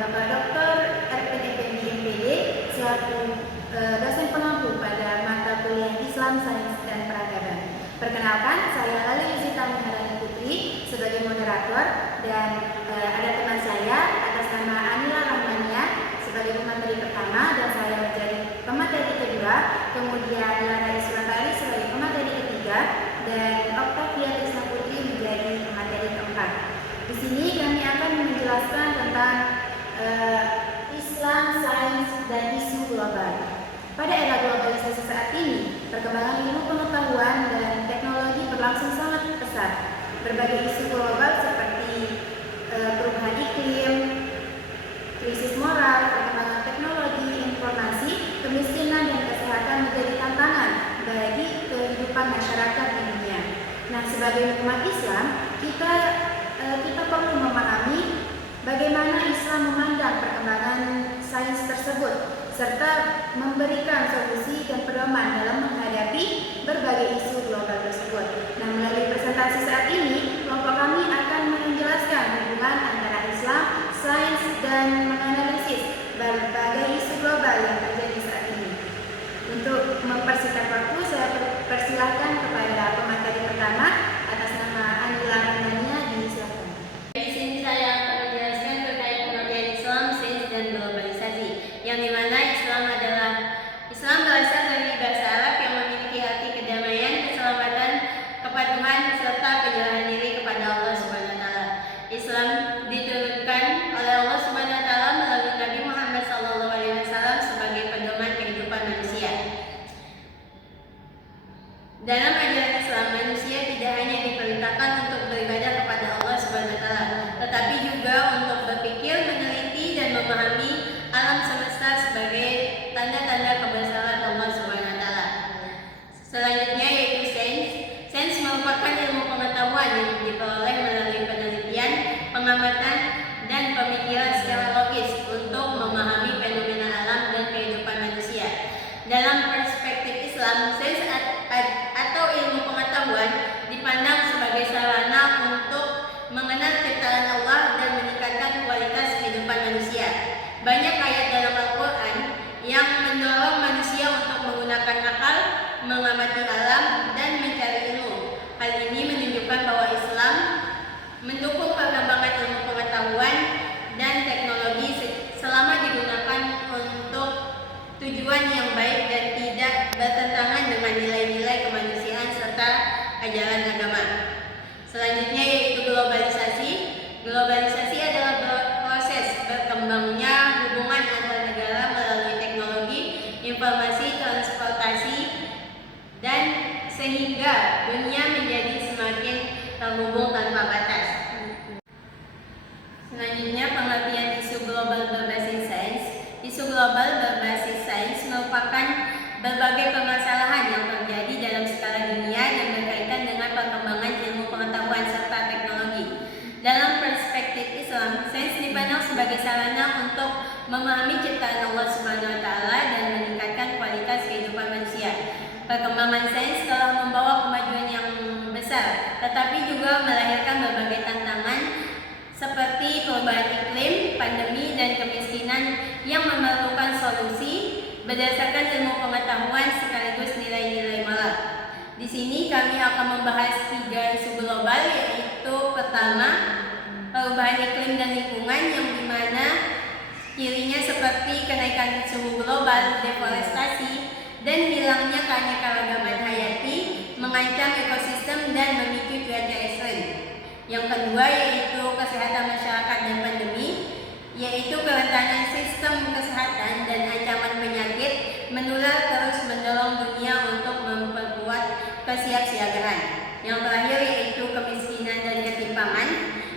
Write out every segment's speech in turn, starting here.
Bapak Dr. Erpin Effendi MPD selaku dosen pengampu pada mata kuliah Islam, Sains, dan Peradaban. Perkenalkan, saya Lali Yuzita Maharani Putri sebagai moderator dan ada teman saya atas nama Anila Rahmania sebagai pemateri pertama dan saya menjadi pemateri kedua, kemudian Lara Iswatari sebagai pemateri ketiga dan Octavia Krisna Putri menjadi pemateri keempat. Di sini kami akan menjelaskan tentang Islam, sains, dan isu global. Pada era globalisasi saat ini, perkembangan ilmu pengetahuan dan teknologi berlangsung sangat pesat. Berbagai isu global seperti perubahan iklim, krisis moral, perkembangan teknologi, informasi, kemiskinan, dan kesehatan menjadi tantangan bagi kehidupan masyarakat di dunia. Nah, sebagai umat Islam, kita perlu memahami bagaimana Islam memandang perkembangan sains tersebut, serta memberikan solusi dan pedoman dalam menghadapi berbagai isu global tersebut. Nah, melalui presentasi saat ini, kelompok kami akan menjelaskan hubungan antara Islam, sains, dan menganalisis berbagai isu global yang terjadi saat ini. Untuk mempersingkat waktu, saya persilahkan kepada pemateri pertama atas nama Anila Rahmania. Disilakan. Di sini saya akan menjelaskan terkait pengertian Islam, sains, dan globalisasi, yang dimana Islam berasal dari bahasa Arab yang memiliki arti kedamaian, keselamatan, kepatuhan, serta penyerahan diri kepada Allah Subhanahu wa taala. Islam diturunkan oleh Allah Subhanahu wa taala melalui Nabi Muhammad SAW sebagai pedoman kehidupan manusia. Dalam ajaran Islam, manusia tidak hanya diperintahkan untuk beribadah kepada Allah Subhanahu wa taala, tetapi juga untuk berpikir, meneliti, dan memahami alam semesta sebagai tanda-tanda kebesaran Allah Subhanahu wa taala. Selanjutnya yaitu sains. Sains merupakan ilmu pengetahuan yang diperoleh melalui penelitian, pengamatan, dan pemikiran secara logis untuk memahami fenomena alam dan kehidupan manusia. Dalam perspektif Islam, sains atau ilmu pengetahuan dipandang sebagai sarana untuk mengenal ciptaan Allah dan meningkatkan kualitas kehidupan manusia. Banyak ayat dalam Al-Quran yang mendorong manusia untuk menggunakan akal, mengamati alam, dan mencari ilmu. Hal ini menunjukkan bahwa Islam mendukung perkembangan ilmu pengetahuan dan teknologi selama digunakan untuk tujuan yang baik dan tidak bertentangan dengan nilai-nilai kemanusiaan serta ajaran agama. Selanjutnya yaitu globalisasi. Globalisasi adalah proses berkembangnya hubungan antar negara melalui teknologi, informasi, transportasi, dan sehingga dunia menjadi semakin terhubung tanpa batas. Selanjutnya pengertian isu global berbasis sains. Isu global berbasis sains merupakan berbagai permasalahan yang terjadi dalam skala dunia yang berkaitan dengan perkembangan ilmu pengetahuan serta teknologi. Dalam perspektif Islam, sains dipandang sebagai sarana untuk memahami ciptaan Allah Subhanahu wa taala dan meningkatkan kualitas kehidupan manusia. Perkembangan sains telah membawa kemajuan yang besar, tetapi juga melahirkan berbagai tantangan seperti perubahan iklim, pandemi, dan kemiskinan yang memerlukan solusi berdasarkan ilmu pengetahuan sekaligus nilai-nilai moral. Di sini kami akan membahas 3 isu global, yaitu pertama, perubahan iklim dan lingkungan, yang dimana cirinya seperti kenaikan suhu global, deforestasi, dan hilangnya keanekaragaman hayati mengancam ekosistem dan memicu cuaca ekstrem. Yang kedua yaitu kesehatan masyarakat dan pandemi, yaitu kerentanan sistem kesehatan dan ancaman penyakit menular terus mendorong dunia untuk memperkuat kesiapsiagaan. Yang terakhir yaitu kemiskinan dan ketimpangan,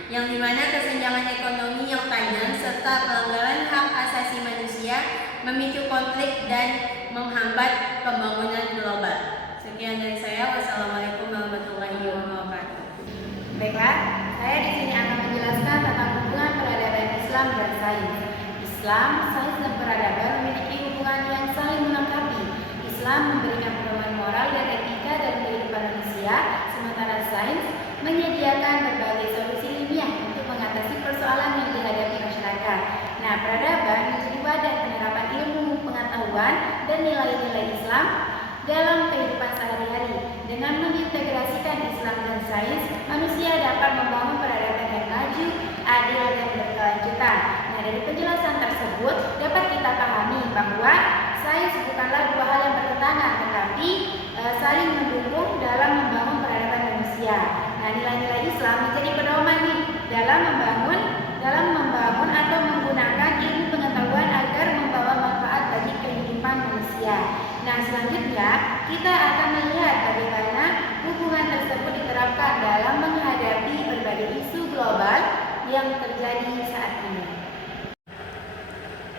yang dimana kesenjangan ekonomi yang tajam serta pelanggaran hak asasi manusia memicu konflik dan menghambat pembangunan global. Sekian dari saya. Wassalamualaikum warahmatullahi wabarakatuh. Baiklah, saya di sini akan menjelaskan tentang hubungan peradaban Islam dan sains. Islam, sains, dan peradaban memiliki hubungan yang saling melengkapi. Islam memberikan pedoman moral dan etika dalam kehidupan manusia, sementara sains menyediakan berbagai solusi ilmiah untuk mengatasi persoalan yang dihadapi masyarakat. Nah, peradaban menjadi wadah penerapan ilmu pengetahuan dan nilai-nilai Islam dalam kehidupan sehari-hari. Dengan mengintegrasikan Islam dan sains, manusia dapat membangun peradaban yang maju, adil, dan berkelanjutan. Nah, dari penjelasan tersebut dapat kita pahami bahwa sains bukanlah dua hal yang bertentangan, tetapi saling mendukung dalam membangun peradaban manusia. Nah, nilai-nilai Islam menjadi pedoman nih dalam membangun atau menggunakan ilmu pengetahuan agar membawa manfaat bagi kehidupan manusia. Nah, selanjutnya kita akan melihat bagaimana hubungan tersebut diterapkan dalam menghadapi berbagai isu global yang terjadi saat ini.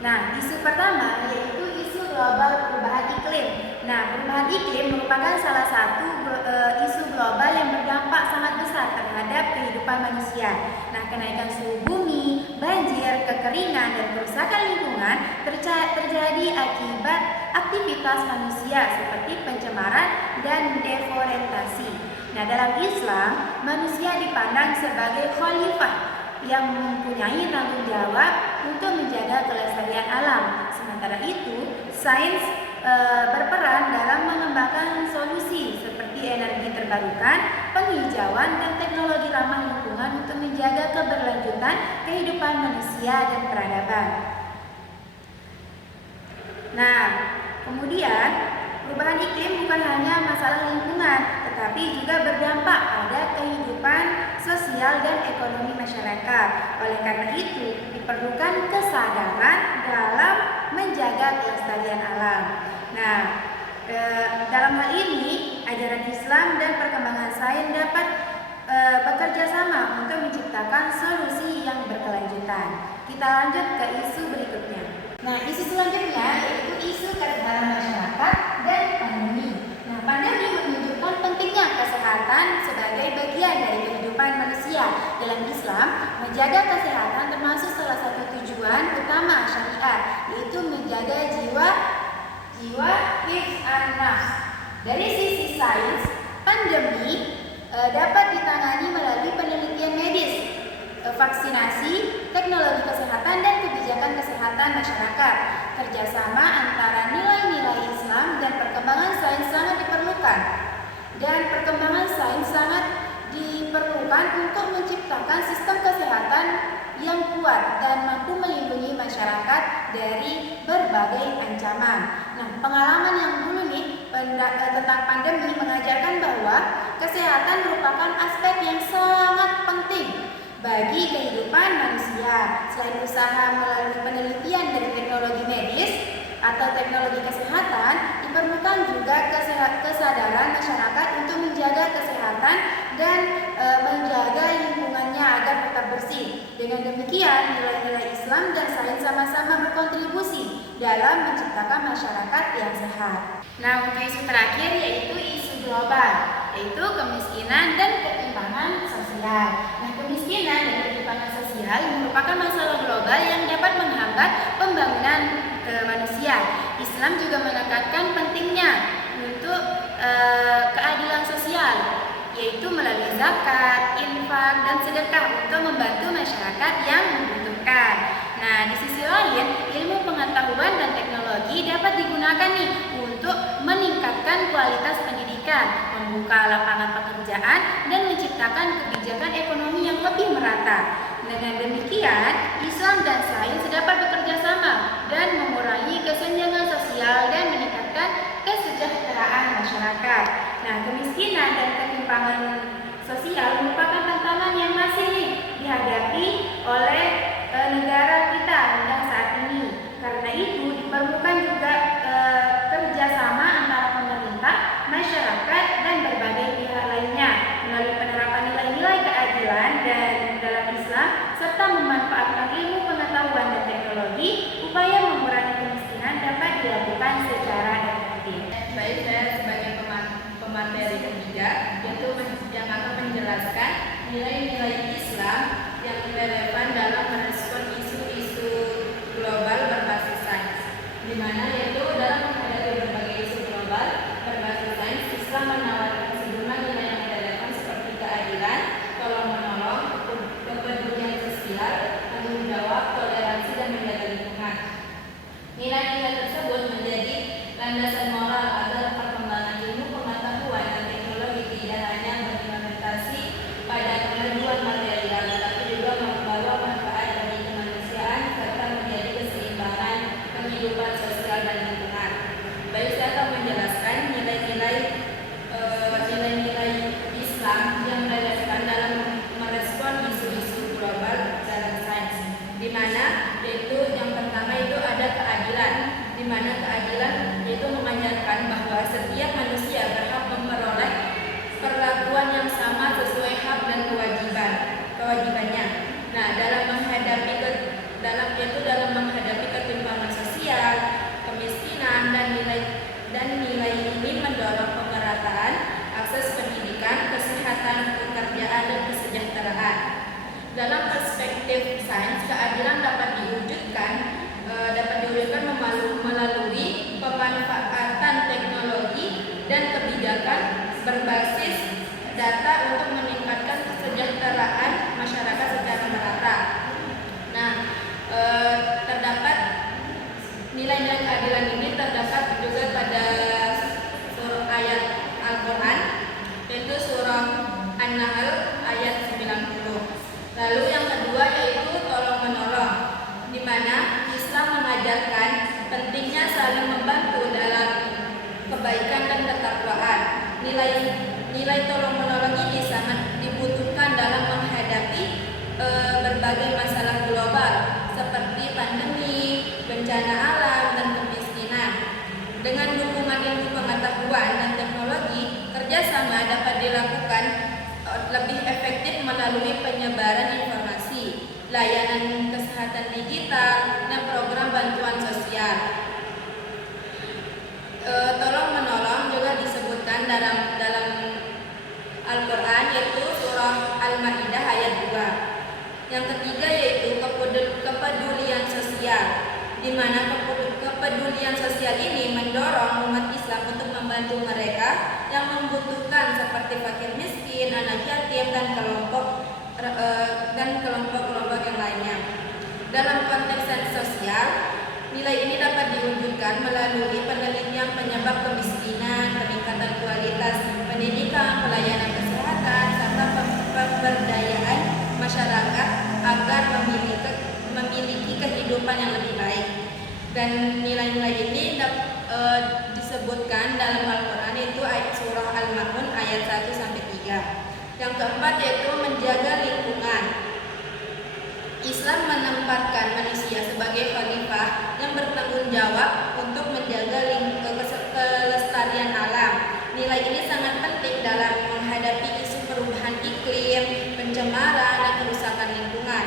Nah, isu pertama yaitu isu global perubahan iklim. Nah, perubahan iklim merupakan salah satu isu global yang berdampak sangat besar terhadap kehidupan manusia. Nah, kenaikan suhu bumi, banjir, kekeringan, dan kerusakan lingkungan terjadi akibat aktivitas manusia seperti pencemaran dan deforestasi. Nah, dalam Islam, manusia dipandang sebagai khalifah yang mempunyai tanggung jawab untuk menjaga kelestarian alam. Sementara itu, sains berperan dalam mengembangkan solusi seperti energi terbarukan, penghijauan, dan teknologi ramah lingkungan untuk menjaga keberlanjutan kehidupan manusia dan peradaban. Nah, kemudian perubahan iklim bukan hanya masalah lingkungan, tetapi juga berdampak pada kehidupan sosial dan ekonomi masyarakat. Oleh karena itu, diperlukan kesadaran dalam menjaga kelestarian alam. Nah, dalam hal ini, ajaran Islam dan perkembangan sains dapat bekerja sama untuk menciptakan solusi yang berkelanjutan. Kita lanjut ke isu berikutnya. Nah, isu selanjutnya yaitu isu kesehatan masyarakat dan pandemi. Nah, pandemi menunjukkan pentingnya kesehatan sebagai bagian dari kehidupan manusia. Dalam Islam, menjaga kesehatan termasuk salah satu tujuan utama syariat, yaitu menjaga jiwa hifz an-nafs. Dari sisi sains, pandemi dapat ditangani melalui penelitian medis, vaksinasi, teknologi kesehatan, dan kebijakan kesehatan masyarakat. Kerjasama antara nilai-nilai Islam dan perkembangan sains sangat diperlukan. Dan perkembangan sains sangat diperlukan untuk menciptakan sistem kesehatan yang kuat dan mampu melindungi masyarakat dari berbagai ancaman. Nah, pengalaman yang dulu nih tentang pandemi mengajarkan bahwa kesehatan merupakan aspek yang sangat penting bagi kehidupan manusia. Selain usaha melalui penelitian dari teknologi medis atau teknologi kesehatan, diperlukan juga kesadaran masyarakat untuk menjaga kesehatan dan menjaga lingkungannya agar tetap bersih. Dengan demikian, nilai-nilai Islam dan sains sama-sama berkontribusi dalam menciptakan masyarakat yang sehat. Nah, untuk isu terakhir yaitu isu global, yaitu kemiskinan dan ketimpangan sosial. Nah, kemiskinan dan ketimpangan sosial merupakan masalah global yang dapat menghambat pembangunan manusia. Islam juga menekankan pentingnya untuk keadilan sosial, yaitu melalui zakat, infak, dan sedekah untuk membantu masyarakat yang membutuhkan. Nah, di sisi lain, ilmu pengetahuan dan teknologi dapat digunakan nih untuk meningkatkan kualitas pendidikan, membuka lapangan pekerjaan, dan menciptakan kebijakan ekonomi yang lebih merata. Dengan demikian, Islam dan sains dapat bekerja sama dan mengurangi kesenjangan sosial dan meningkatkan kesejahteraan masyarakat. Nah, kemiskinan dan ketimpangan sosial merupakan tantangan yang masih dihadapi oleh negara kita hingga saat ini. Karena itu, diperlukan juga kerjasama antara pemerintah, masyarakat, dan berbagai pihak lainnya melalui penerapan nilai-nilai keadilan dan dalam Islam serta memanfaatkan ilmu pengetahuan dan teknologi. Upaya mengurangi kemiskinan dapat dilakukan secara efektif. Baik, saya sebagai pemateri ketiga yang akan menjelaskan nilai-nilai Islam yang relevan dalam merespon isu-isu global berbasis sains, di mana yaitu dalam menghadapi berbagai isu global berbasis sains, Islam menawarkan sejumlah nilai yang relevan seperti keadilan, tolong menolong, kepedulian sosial, tanggung jawab, toleransi, dan menjaga yaitu yang pertama itu ada keadilan, di mana keadilan yaitu mengajarkan bahwa setiap manusia berhak memperoleh perlakuan yang sama sesuai hak dan kewajibannya. Nah, dalam menghadapi ketimpangan sosial, kemiskinan dan nilai ini mendorong pemerataan akses pendidikan, kesehatan, pekerjaan dan kesejahteraan. Dalam perspektif sains, keadilan dapat diwujudkan melalui pemanfaatan teknologi dan kebijakan berbasis data untuk meningkatkan kesejahteraan masyarakat secara merata. Nah, terdapat nilai-nilai keadilan ini terdapat juga pada surah ayat Al-Quran, yaitu surah An-Nahl ayat 90. Lalu yang kedua yaitu tolong menolong, di mana Islam mengajarkan pentingnya saling membantu dalam kebaikan dan ketakwaan. Nilai tolong menolong ini sangat dibutuhkan dalam menghadapi berbagai masalah global seperti pandemi, bencana alam, dan kemiskinan. Dengan dukungan ilmu pengetahuan dan teknologi, kerjasama dapat dilakukan lebih efektif melalui penyebaran informasi, layanan kesehatan digital, dan program bantuan sosial. Tolong menolong juga disebutkan dalam Al-Quran, yaitu surah Al-Ma'idah ayat 2. Yang ketiga yaitu kepedulian sosial, di mana kepedulian sosial ini mendorong umat Islam untuk membantu mereka yang membutuhkan seperti fakir miskin, anak yatim, dan kelompok-kelompok yang lainnya. Dalam konteks sains sosial, nilai ini dapat diwujudkan melalui penelitian penyebab kemiskinan, peningkatan kualitas pendidikan, pelayanan kesehatan, serta pemberdayaan masyarakat agar memiliki kehidupan yang lebih baik. Dan nilai-nilai ini disebutkan dalam Al-Quran, yaitu surah Al-Ma'un ayat 1-3. Yang keempat yaitu menjaga lingkungan. Islam menempatkan manusia sebagai khalifah yang bertanggung jawab untuk menjaga kelestarian alam. Nilai ini sangat penting dalam menghadapi isu perubahan iklim, pencemaran, dan kerusakan lingkungan.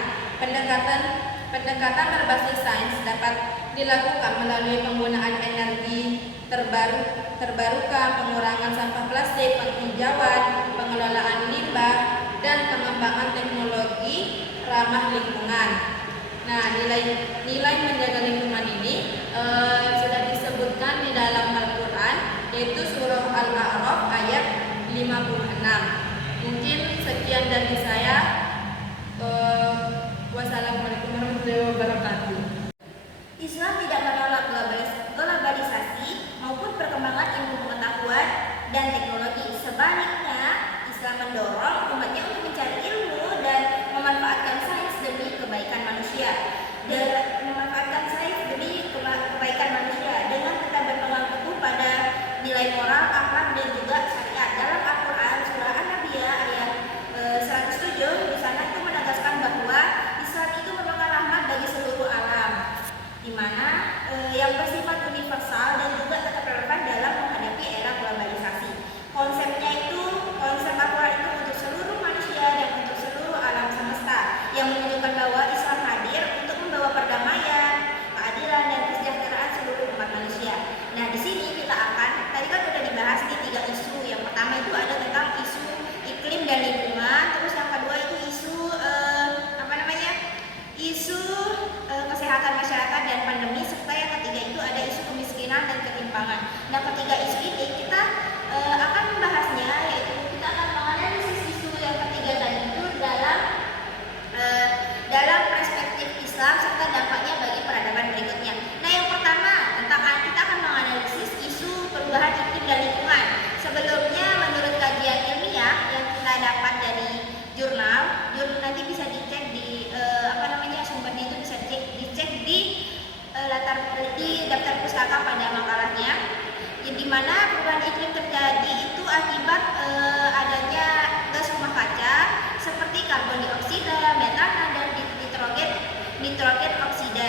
Pendekatan berbasis sains dapat dilakukan melalui penggunaan energi terbarukan, pengurangan sampah plastik, penghijauan, pengelolaan limbah, dan pengembangan teknologi ramah lingkungan. Nah, nilai menjaga lingkungan ini sudah disebutkan di dalam Al-Quran, yaitu surah Al-A'raf ayat 56. Mungkin sekian dari saya. Wassalamualaikum warahmatullahi wabarakatuh. Islam tidak menolak globalisasi maupun perkembangan ilmu pengetahuan dan teknologi. Sebaliknya, Islam mendorong umatnya untuk mencari ilmu dan memanfaatkan sains demi kebaikan manusia. Dengan tetap berpegang teguh pada nilai moral, akhlak, dan juga syariat. Dalam Al-Quran surah An-Nabiyyah ayat 107, di sana itu menegaskan bahwa Islam itu merupakan rahmat bagi seluruh alam, di mana yang bersifat universal dan juga tetap relevan dalam menghadapi era globalisasi. Konsep Al-Quran itu untuk seluruh manusia dan untuk seluruh alam semesta, yang menunjukkan bahwa Islam hadir untuk membawa perdamaian, keadilan, dan kesejahteraan seluruh umat manusia. Nah, di sini kita tadi kan sudah dibahas di 3 isu. Yang pertama itu ada tentang isu iklim dan lingkungan, terus yang kedua itu isu kesehatan masyarakat dan pandemi, serta yang ketiga itu ada isu kemiskinan dan ketimpangan. Nah, ketiga isu ini kita akan membahasnya, yaitu kita akan menganalisis isu yang ketiga tadi itu dalam perspektif Islam serta dampaknya bagi peradaban berikutnya. Nah, yang pertama kita akan menganalisis isu perubahan iklim dan lingkungan. Sebelumnya, menurut kajian ilmiah yang kita dapat dari jurnal nanti bisa dicek di sumbernya itu bisa dicek di daftar pustaka pada makalahnya, di mana perubahan iklim terjadi itu akibat adanya gas rumah kaca seperti karbon dioksida, metana, dan nitrogen oksida.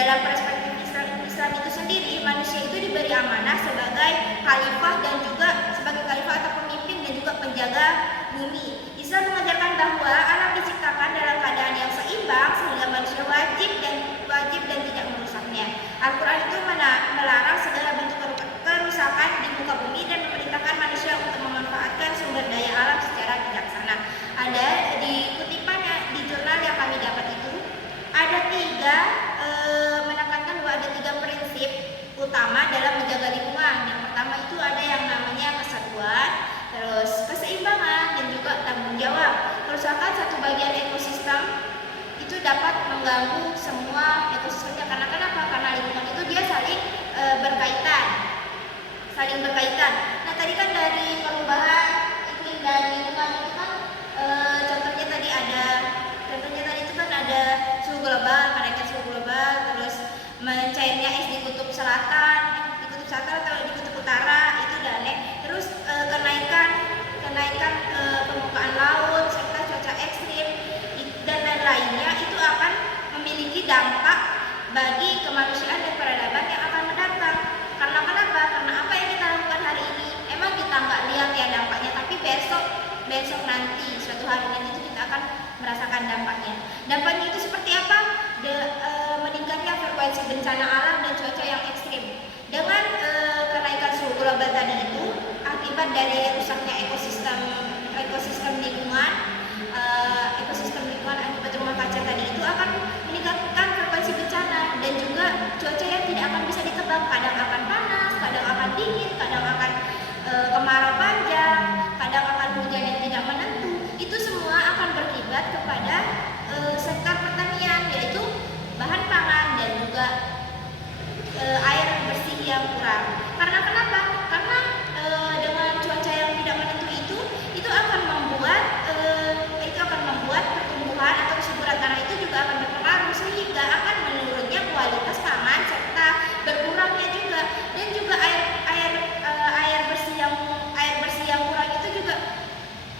Dalam perspektif Islam itu sendiri, manusia itu diberi amanah sebagai khalifah dan juga sebagai khalifah atau pemimpin dan juga penjaga bumi. Islam mengajarkan bahwa alam diciptakan dalam keadaan yang seimbang sehingga manusia wajib dan tidak merusaknya. Al-Quran itu melarang segala bentuk kerusakan di muka bumi dan memerintahkan manusia untuk memanfaatkan sumber daya alam secara bijaksana. Ada di kutipan di jurnal yang kami dapat itu ada menekankan bahwa ada 3 prinsip utama dalam menjaga lingkungan. Yang pertama itu ada yang namanya kesatuan, terus keseimbangan dan juga tanggung jawab. Kerusakan satu bagian ekosistem itu dapat mengganggu semua ekosistemnya. Karena kenapa? Karena lingkungan itu dia saling berkaitan. Nah, tadi kan dari perubahan iklim dan lingkungan itu kan contohnya tadi itu kan ada suhu global, kenaikan suhu global, terus mencairnya es di kutub selatan atau di kutub utara itu udah aneh. Terus kenaikan permukaan laut serta cuaca ekstrim dan lain-lainnya itu akan memiliki dampak bagi kemanusiaan dan peradaban yang akan mendatang. Karena kenapa? Karena apa yang kita lakukan hari ini emang kita nggak lihat ya dampaknya, tapi besok nanti suatu hari nanti itu kita akan merasakan dampaknya. Dampaknya itu seperti apa? Meningkatnya frekuensi bencana alam dan cuaca yang ekstrim. Dengan kenaikan suhu global tadi itu akibat dari rusaknya ekosistem lingkungan akibat rumah kaca tadi itu akan meningkatkan frekuensi bencana dan juga cuaca yang tidak akan bisa ditebak. Kadang akan panas, kadang akan dingin, kadang akan kemarau panjang, kadang akan hujan yang tidak menentu. Itu semua akan berkibat kepada sektor pertanian, yaitu bahan pangan dan juga air bersih yang kurang. Karena kenapa? Karena dengan cuaca yang tidak menentu itu akan membuat pertumbuhan atau kesuburan tanah itu juga akan berpengaruh, sehingga akan menurunnya kualitas pangan serta berkurangnya juga. Dan juga air bersih yang kurang itu juga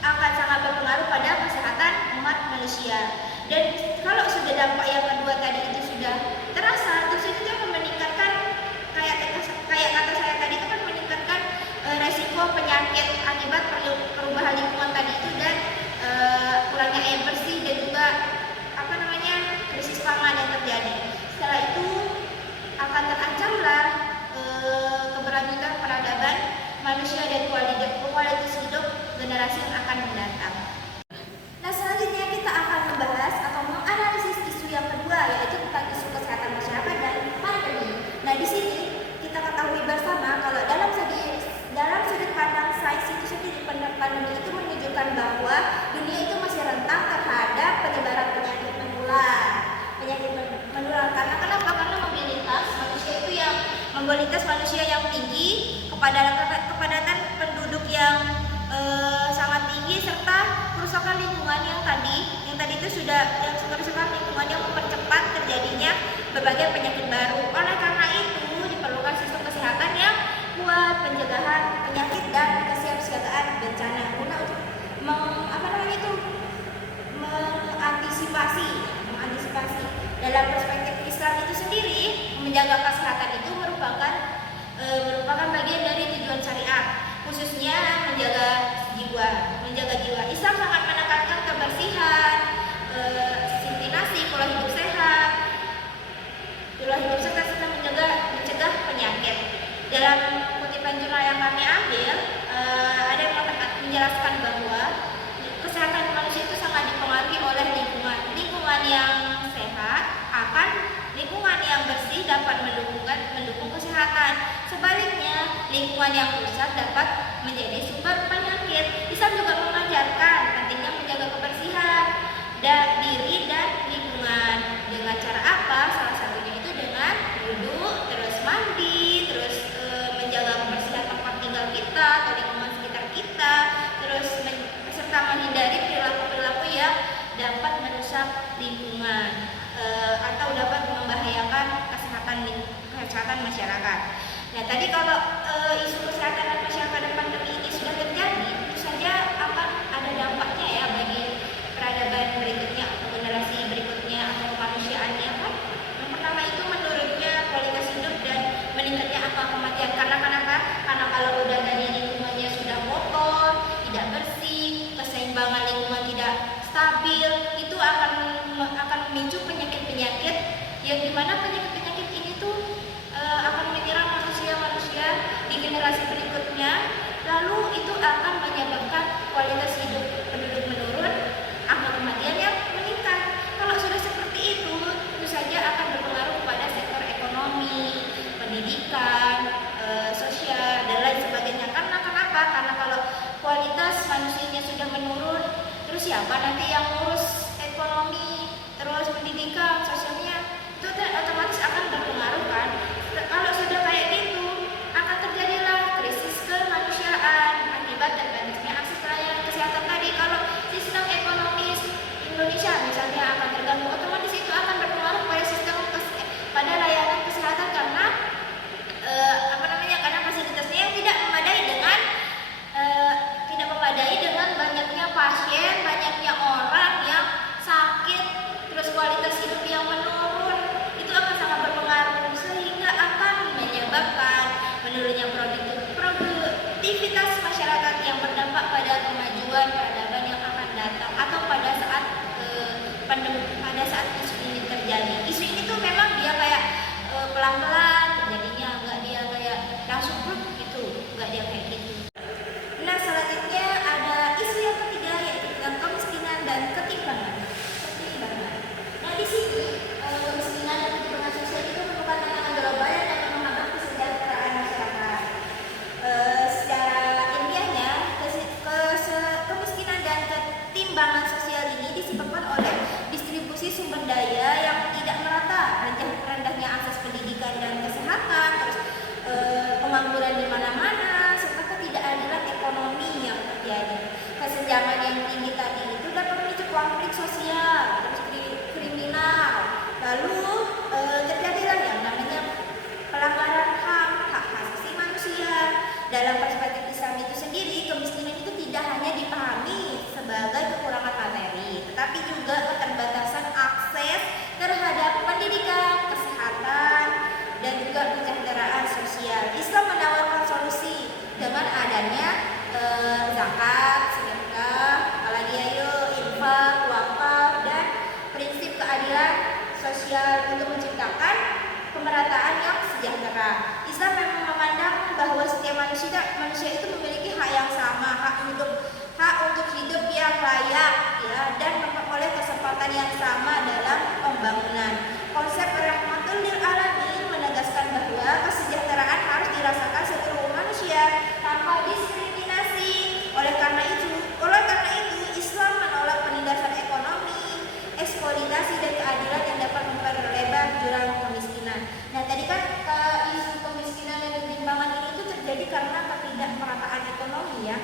akan sangat berpengaruh pada kesehatan umat manusia. Dan kalau sudah dampak yang kedua tadi itu sudah terasa, terus itu akan meningkatkan kayak kata saya tadi itu kan meningkatkan resiko penyakit akibat perubahan lingkungan tadi itu dan kurangnya air bersih dan juga krisis pangan yang terjadi. Setelah itu akan terancamlah keberlanjutan peradaban manusia dan kualitas hidup generasi yang akan mendatang. Nah, selanjutnya kita akan membahas atau menganalisis isu yang kedua, yaitu tentang isu kesehatan masyarakat dan pandemi. Nah, di sini kita ketahui bersama kalau dalam sudut pandang sains itu sendiri, pandemi itu menunjukkan bahwa dunia itu masih rentan terhadap penyebaran penyakit menular. Karena kenapa? Karena mobilitas manusia yang tinggi, kepadatan penduduk yang sangat tinggi, serta kerusakan lingkungan yang tadi itu kerusakan lingkungan yang mempercepat terjadinya berbagai penyakit baru. Oleh karena itu diperlukan sistem kesehatan yang kuat, pencegahan penyakit dan kesiapsiagaan bencana guna untuk mengantisipasi. Dalam perspektif Islam itu sendiri, menjaga kesehatan itu merupakan bagian dari tujuan syariat, khususnya menjaga jiwa. Islam sangat menekankan kebersihan, sanitasi, pola hidup sehat serta mencegah penyakit. Dalam kutipan jurnal yang kami ambil, ada yang menjelaskan bahwa kesehatan manusia itu sangat dipengaruhi oleh lingkungan yang sehat lingkungan yang bersih dapat mendukung kesehatan. Sebaliknya, lingkungan yang rusak dapat menjadi sumber penyakit. Islam juga mengajarkan pentingnya menjaga kebersihan diri dan lingkungan. Dengan cara apa? Salah satunya itu dengan wudhu, terus mandi, terus menjaga kebersihan tempat tinggal kita atau lingkungan sekitar kita, terus serta menghindari perilaku-perilaku yang dapat merusak lingkungan atau dapat membahayakan kesehatan masyarakat. Nah, tadi kalau isu kesehatan masyarakat dan pandemi ini sudah terjadi, tentu saja akan ada dampaknya ya bagi peradaban berikutnya atau generasi berikutnya atau kemanusiaannya kan. Yang pertama itu menurut generasi berikutnya, lalu itu akan menyebabkan kualitas hidup penduduk menurun, angka kematian yang meningkat. Kalau sudah seperti itu, tentu saja akan berpengaruh kepada sektor ekonomi, pendidikan, sosial, dan lain sebagainya. Karena kenapa? Karena kalau kualitas manusianya sudah menurun, terus siapa nanti yang ngurus ekonomi, terus pendidikan, sosialnya? Itu otomatis akan berpengaruh kan. Kalau sudah kayak gitu, akan terjadilah krisis kemanusiaan akibat terbatasnya akses layanan kesehatan tadi. Kalau sistem ekonomi Indonesia misalnya akan terganggu, otomatis itu akan berpengaruh pada sistem pada layanan kesehatan karena karena fasilitasnya yang tidak memadai dengan banyaknya pasien, banyaknya orang yang sakit, terus kualitas hidup yang menurun, itu akan sangat berpengaruh sehingga akan menyebabkan menurunnya produktivitas masyarakat yang berdampak pada kemajuan peradaban yang akan datang atau pada saat isu ini terjadi. Isu ini tuh memang dia kayak pelan-pelan terjadinya, enggak dia kayak langsung gitu, enggak dia kayak gitu. Nah, selanjutnya ada isu yang ketiga yaitu tentang kemiskinan dan ketimpangan. Nah, di sini kemiskinan dan ketimpangan sosial itu merupakan tantangan global yang dapat menghambat kesejahteraan masyarakat. Secara ilmiahnya, kemiskinan dan ketimpangan sosial ini disebabkan oleh distribusi sumber daya yang tidak merata, rendahnya akses pendidikan dan kesehatan, terus pengangguran di mana-mana, serta ketidakadilan ekonomi yang terjadi. Kesenjangan yang tinggi tadi itu dapat memicu konflik sosial, terus kriminal. Lalu terjadilah yang namanya pelanggaran HAM, hak asasi manusia. Dalam perspektif Islam itu sendiri, kemiskinan itu tidak hanya dipahami sebagai kekurangan materi, tetapi juga keterbatasan akses terhadap pendidikan, kesehatan, dan juga kesejahteraan sosial. Islam menawarkan solusi dengan adanya zakat, sedekah, infak, wakaf, dan prinsip keadilan sosial untuk menciptakan pemerataan yang sejahtera. Islam memang memandang bahwa setiap manusia itu memiliki hak yang sama, hak untuk hidup yang layak, ya, dan memperoleh kesempatan yang sama dalam pembangunan. Konsep rahmatul lil alamin menegaskan bahwa kesejahteraan harus dirasakan seluruh manusia tanpa diskriminasi. Oleh karena itu, Islam menolak penindasan ekonomi, eksploitasi, dan keadilan yang dapat memperlebar jurang kemiskinan. Nah, tadi kan isu kemiskinan dan ketimpangan ini itu terjadi karena ketidakmerataan ekonomi, ya.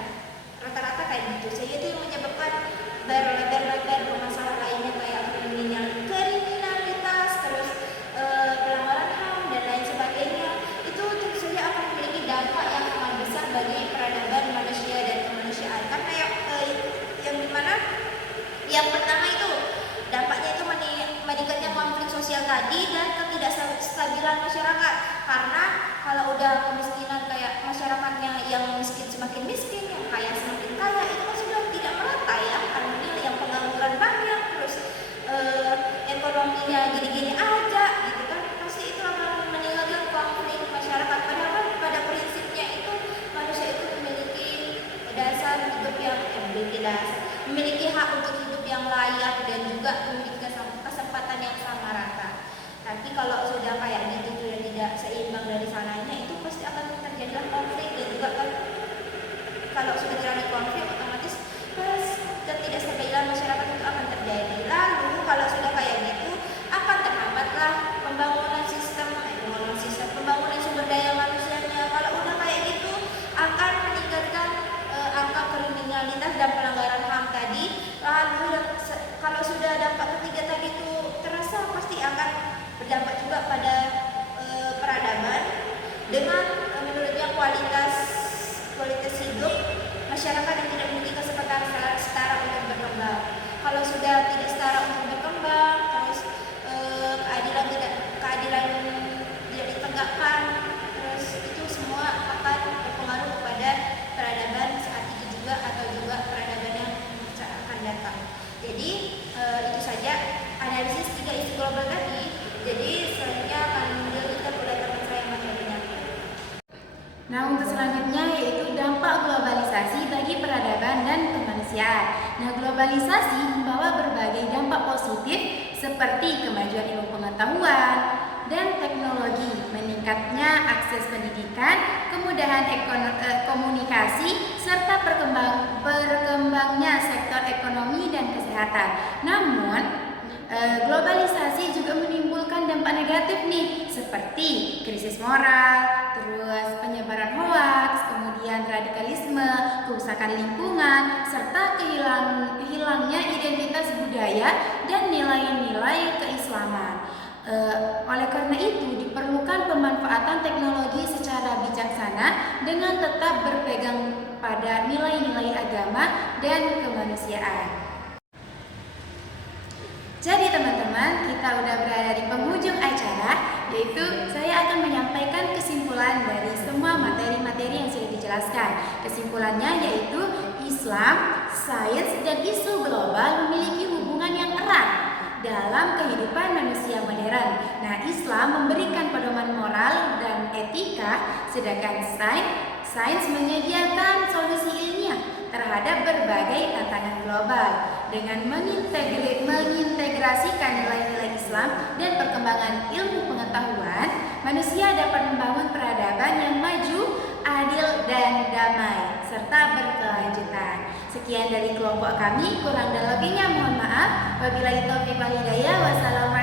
Rata-rata kayak gitu. Jadi itu yang menyebabkan berlebar-lebar masalah lainnya kayak kriminalitas, terus pelanggaran HAM dan lain sebagainya. Itu tentu saja akan memiliki dampak yang sangat besar bagi peradaban manusia dan kemanusiaan. Karena yang dimana yang pertama itu dampaknya itu meningkatnya konflik sosial tadi dan ketidakstabilan masyarakat. Karena kalau udah kemiskinan kayak masyarakatnya yang miskin semakin miskin, yang kaya semakin kaya, itu kan sudah tidak merata, ya. Karena yang pengangguran banyak, terus ekonominya gini-gini aja, gitu kan. Pasti itu akan meningkatkan konflik masyarakat. Padahal kan pada prinsipnya itu manusia itu memiliki dasar hidup yang memiliki hak untuk hidup yang layak dan juga memiliki kesempatan yang sama rata. Tapi kalau sudah kayak gitu sudah tidak seimbang dari sananya, itu pasti akan terjadilah konflik, dan juga kan kalau sudah terjadi konflik otomatis ketidakstabilan masyarakat itu akan terjadi. Lalu kalau sudah kayak gitu akan terhambatlah pembangunan sumber daya manusianya. Kalau udah kayak gitu akan meningkatkan angka kriminalitas dan pelanggaran HAM tadi. Lalu kalau sudah dampak ketiga tadi itu terasa, pasti akan berdampak juga pada peradaban dengan menurutnya kualitas hidup masyarakat yang tidak memiliki kesempatan setara untuk berkembang. Kalau sudah tidak setara untuk berkembang, terus keadilan tidak ditegakkan, terus itu semua akan berpengaruh kepada peradaban saat itu juga atau juga peradaban yang akan datang. Jadi itu saja analisis 3 isu global tadi. Jadi selanjutnya akan dilanjutkan oleh teman saya Mas Ferdinand. Nah, untuk selanjutnya yaitu dampak globalisasi bagi peradaban dan kemanusiaan. Nah, globalisasi membawa berbagai dampak positif seperti kemajuan ilmu pengetahuan dan teknologi, meningkatnya akses pendidikan, kemudahan komunikasi, serta berkembangnya sektor ekonomi dan kesehatan. Namun, globalisasi juga menimbulkan dampak negatif nih, seperti krisis moral, terus penyebaran hoaks, kemudian radikalisme, kerusakan lingkungan, serta hilangnya identitas budaya dan nilai-nilai keislaman. Oleh karena itu, diperlukan pemanfaatan teknologi secara bijaksana dengan tetap berpegang pada nilai-nilai agama dan kemanusiaan. Jadi teman-teman, kita udah berada di penghujung acara, yaitu saya akan menyampaikan kesimpulan dari semua materi-materi yang sudah dijelaskan. Kesimpulannya yaitu Islam, sains, dan isu global memiliki hubungan yang erat dalam kehidupan manusia modern. Nah, Islam memberikan pedoman moral dan etika, sedangkan sains menyediakan solusi ilmiah terhadap berbagai tantangan global. Dengan mengintegrasikan nilai-nilai Islam dan perkembangan ilmu pengetahuan, manusia dapat membangun peradaban yang maju, adil, dan damai, serta berkelanjutan. Sekian dari kelompok kami, kurang dan lebihnya mohon maaf. Wabillahi taufiq wal hidayah. Wassalamualaikum